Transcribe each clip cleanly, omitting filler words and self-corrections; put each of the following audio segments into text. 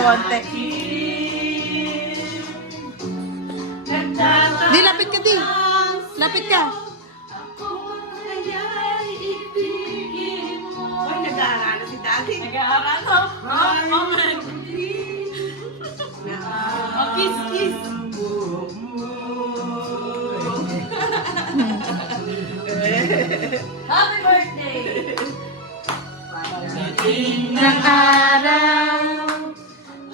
Monte. Di, lapit ka, di. Lapit ka. Nag-aaral si Daddy. Nag-aaral ko. Moment. Kiss, kiss. Happy birthday! Ng araw,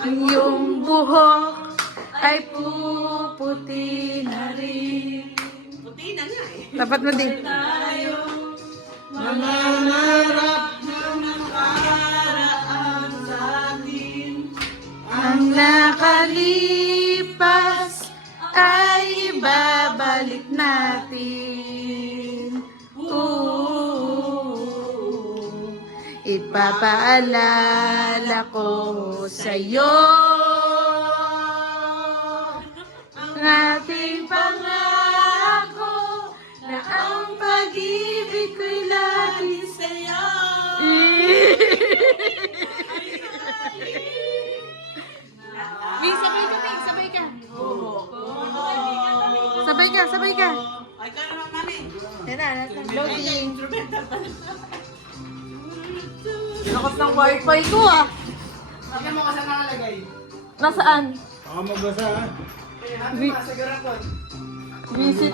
ang iyong buhok ay puputi na rin. Puti na nga eh. Dapat mo din. Mangarap ng nakaraan sa atin. Ang nakalipas ay ibabalik natin. Ipapaalala ko sa'yo ang ating pangako na ang pag-ibig ko'y lagi sa'yo. Wing, sabay ka, Wing. Sabay ka. Sabay ka, sabay ka. Ay, ka naman mami. Yan na, loading. Instrumental pa. Lakas ng wifi ko ah. Sabi mo kasi nakalagay. Nasaan? Baka magbasa ha. Visit.